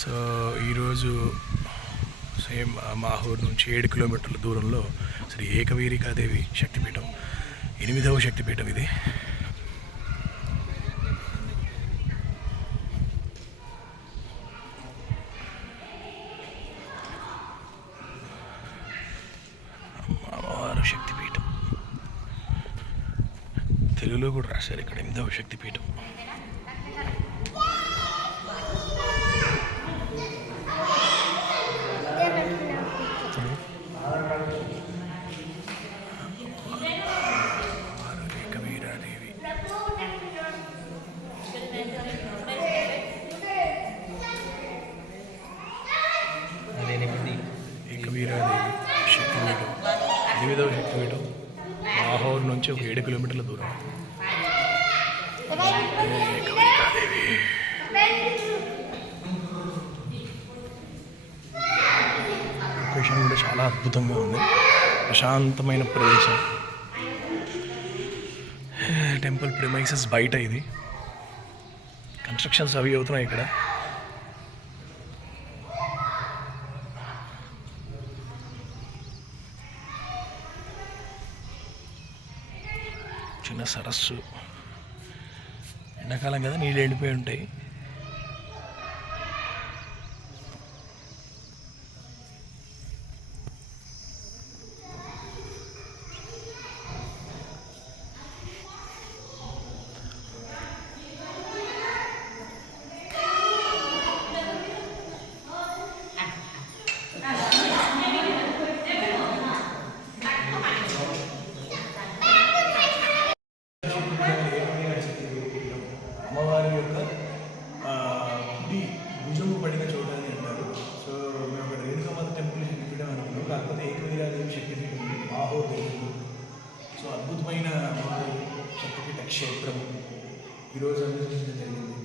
So ఈరోజు same Mahur నుంచి 7 కిలోమీటర్ల దూరంలో శ్రీ ఏకవీరికాదేవి శక్తిపీఠం, 8వ శక్తిపీఠం ఇది. అమ్మవారు శక్తిపీఠం తెలుగులో కూడా రాశారు ఇక్కడ, 8వ శక్తిపీఠం. ఏకవీరాదేవి శక్తిపీఠం, 8వ శక్తిపీఠం, మాహూర్ నుంచి ఒక 7 కిలోమీటర్ల దూరం. ఏకవీరాదేవి లొకేషన్ కూడా చాలా అద్భుతంగా ఉంది, ప్రశాంతమైన ప్రదేశం. టెంపుల్ ప్రిమైసెస్ బయట ఇది, కన్స్ట్రక్షన్స్ అవి అవుతున్నాయి ఇక్కడ. చిన్న సరస్సు, ఎండాకాలం కదా నీళ్ళు ఎండిపోయి ఉంటాయి. అమ్మవారి యొక్క గుడి భుజము పడిన చోట అని అంటారు. సో మేము అక్కడ రేణుకామాత టెంపుల్ శక్తిపీఠం అనుకున్నాం, కాకపోతే ఏకవీరాదేవి శక్తిపీఠం ఉంది మాహూర్ దగ్గర. సో అద్భుతమైన అమ్మవారి శక్తిపీఠ క్షేత్రం ఈరోజు అన్వేషించడం జరిగింది.